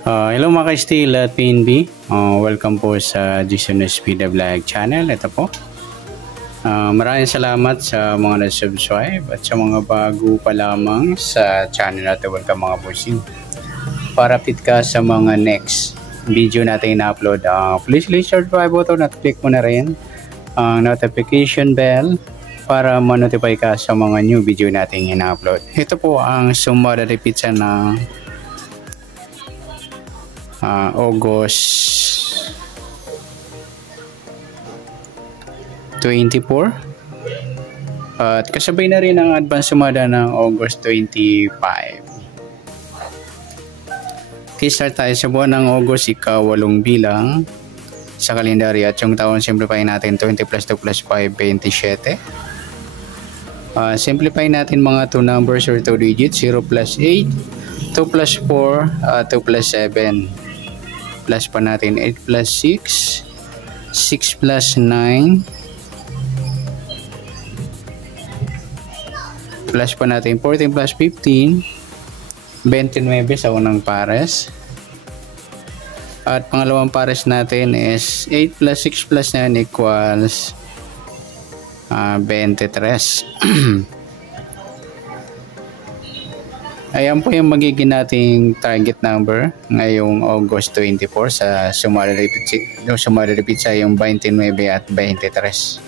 Hello mga ka-Steel at PNB. Welcome po sa Jason Espida Vlog channel. Ito po. Maraming salamat sa mga na-subscribe at sa mga bago pa lamang sa channel natin. Welcome mga bossing. Para update ka sa mga next video natin na-upload, please subscribe button at click mo na rin ang notification bell para ma-notify ka sa mga new video natin ina-upload. Ito po ang sumada de pizza na August 24 at kasabay na rin ang advance sumada ng August 25. Start tayo sa buwan ng August, ika-8 bilang sa kalendaryo at yung taon simplify natin 20 plus 2 plus 5, 27. Simplify natin mga 2 numbers or 2 digits, 0 plus 8, 2 plus 4, 2 plus 7. Plus pa natin 8 plus 6, 6 plus 9, plus pa natin 14 plus 15, 29 sa unang pares. At pangalawang pares natin is 8 plus 6 plus 9 equals 23. Ayan po yung magiging nating target number ngayong August 24 sa sumada de pizza, yung 29 at 23.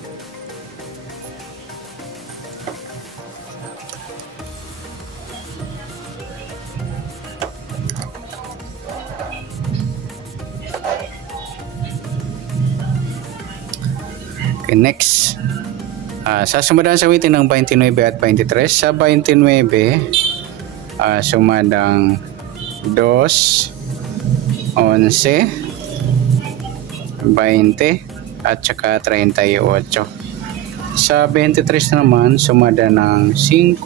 Okay, next. Sa sumadang sawitin ng 29 at 23, sa 29 sumadang 2, 11, 20 at saka 38. Sa 23 naman sumada ng 5,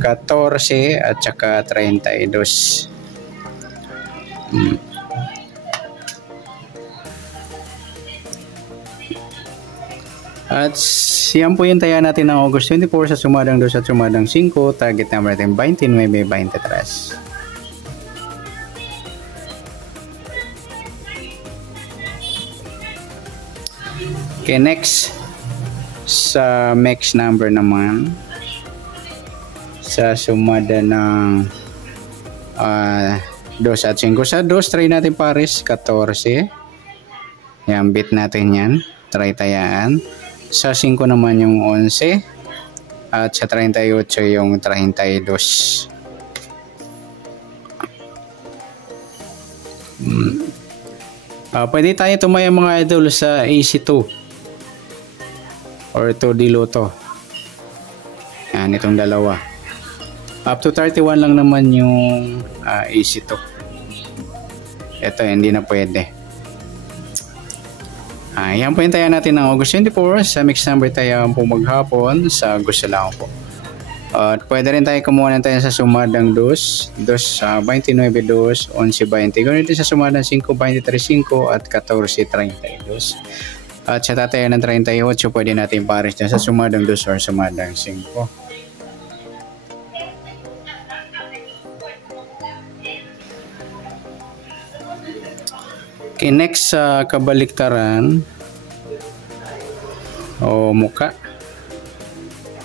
14 at saka 32. At yan po yung taya natin ng August 24 sa sumadang 2 at sumadang 5. Target number natin 29, 23. Okay, next. Sa max number naman, sa sumada ng 2 at 5. Sa 2, try natin pares 14. Yan, bit natin yan. Try tayaan. Sa 5 naman yung 11 at sa 38 yung 32. Pwede tayo tumaya mga idol sa AC2 or 2D Lotto. Yan, itong dalawa. Up to 31 lang naman yung AC2. Ito hindi na pwede. Yan po yung taya natin ng August 24. Sa mix number tayo po maghapon sa gusto lang po. At pwede rin tayo kumuha ng tayo sa sumadang 2, 29, 2, 11, 20. Ganoon din sa sumadang 5, 23, 5 at 14, 32. At sa tataya ng 38, pwede natin pares na sa sumadang 2 or sumadang 5. Okay, next sa kabaliktaran o muka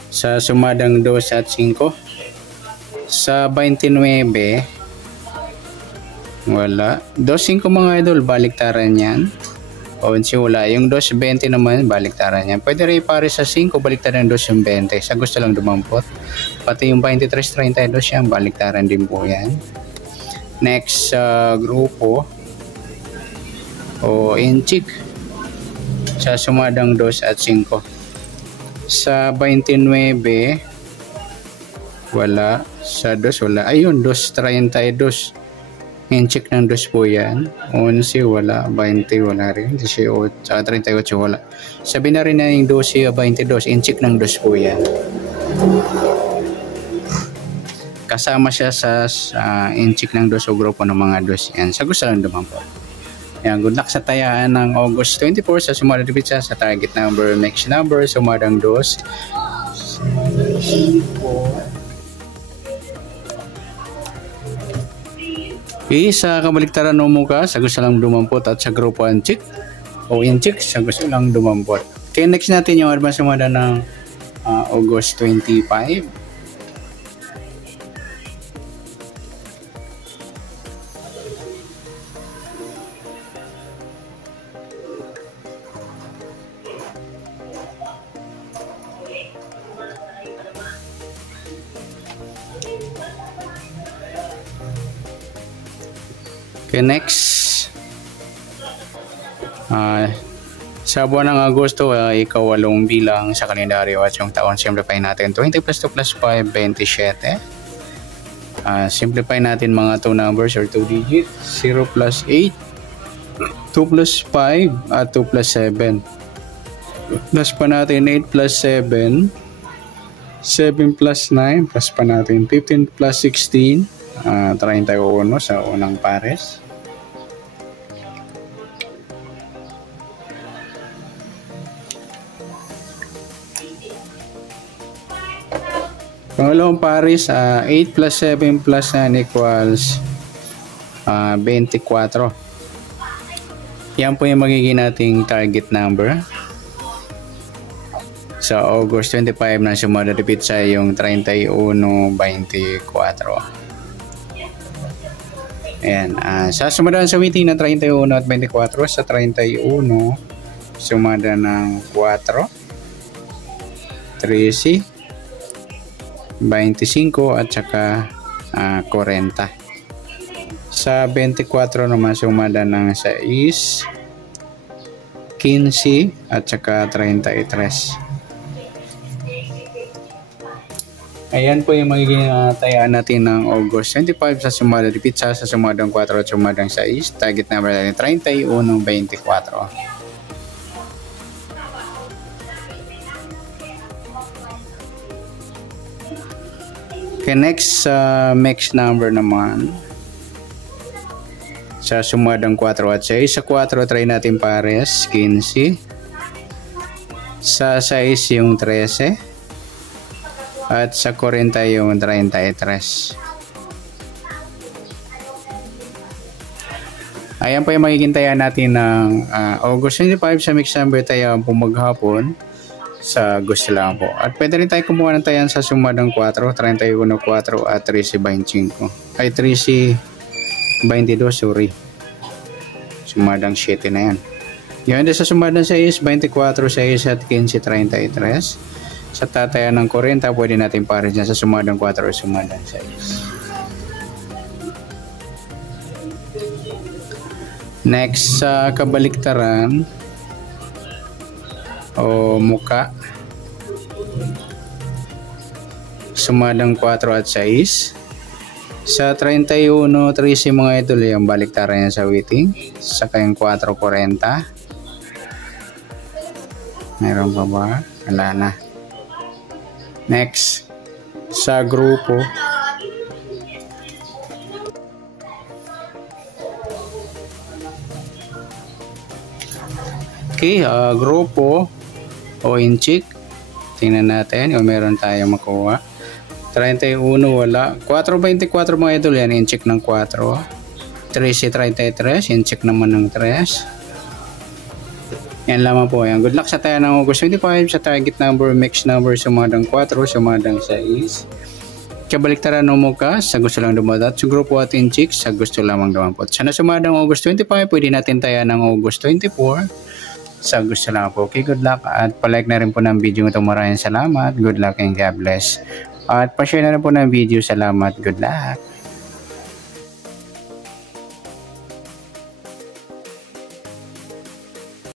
sa sumadang 2 at 5. Sa 29 wala. 2-5 mga idol, baliktaran yan. O wala. Yung 2-20 naman, baliktaran yan. Pwede rin pare sa 5, baliktaran 2-20. Sa gusto lang dumampot. Pati yung 23-32 yan, baliktaran din po yan. Next sa grupo o inchik sa sumadang 2 at 5. Sa 29 wala. Sa 2 wala. Ayun, 2.32 inchik ng 2 po yan. 11 wala. 20 wala rin. 18 sa 38 wala. Sabi na rin na yung 12 o 22 inchik ng 2 po yan. Kasama siya sa inchik ng 2 o grupo ng mga 2 yan. Sa gusto lang dumampot. Yan, good luck sa tayaan ng August 24 sa sumada de pizza sa target number, next number, sumadang 2, 5, Okay, sa kabaliktaran mo ka, sa gusto lang dumampot at sa grupo Inchik o Inchik, sa gusto lang dumampot. Okay, next natin yung advance sumada ng August 25. Okay, next. Sa buwan ng Agosto, ika-8 bilang sa kalendaryo at yung taon, simplify natin. 20 plus 2 plus 5, 27. Simplify natin mga 2 numbers or 2 digits. 0 plus 8, 2 plus 5, at 2 plus 7. Plus pa natin 8 plus 7, 7 plus 9, plus pa natin 15 plus 16, 31 sa unang pares. Pangalawang pares, 8 plus 7 plus 9 equals 24. Yan po yung magiging nating target number. Sa August 25 na sumada repeat sa yung 31-24. Ayan. Sa sumada sa waiting na 31 at 24, sa 31 sumada ng 4, 13, 25 at saka 40. Sa 24 naman sumada ng 6, 15 at saka 33. Ayan po yung magiging tayaan natin ng August 25 sa sumada repeat sa sumadang 4 at sumadang 6. Target number natin 31-24. Okay, next mix number naman. Sa sumadang 4 at 6. Sa 4, try natin pares, 15. Sa 6 yung 13. At sa 40 yung 33. Ayan po yung magiging taya natin ng August 25 sa mix number taya po maghapon. Sa gusto lang po. At pwede rin tayo kumuha ng tayan sa sumadang 4, 31, 4 at 13-25. Ay 13-22, sorry. Sumadang 7 na yan. Yun din sa sumadang 6, 24, 6 at 15, 33. Sa tatayan ng 40, pwede natin pares dyan sa sumadang 4 o sumadang 6. Next, sa kabaliktaran o muka, sumadang 4 at 6. Sa 31, 13 mga idol, yung baliktaran niya sa waiting. Saka yung 4.40. Meron pa ba? Wala na. Next, sa grupo, okay, grupo o Inchik, tingnan natin kung meron tayong makuha. 31 wala. 4.24 mga idol, yan Inchik ng 4. 13.33, Inchik naman ng 3. Yan lamang po yan. Good luck sa tayo ng August 25 sa target number, mix number, sumadang 4, sumadang 6. Kabaliktaran mo ka, sa gusto lang dumadat. Sa grupo at Inchik, sa gusto lamang dumampot. Sana sumadang August 25, pwede natin tayo ng August 24. Sa gusto lang po. Okay, good luck. At palike na rin po ng video ito. Maraming salamat. Good luck and God bless. At pa-share na rin po ng video. Salamat. Good luck.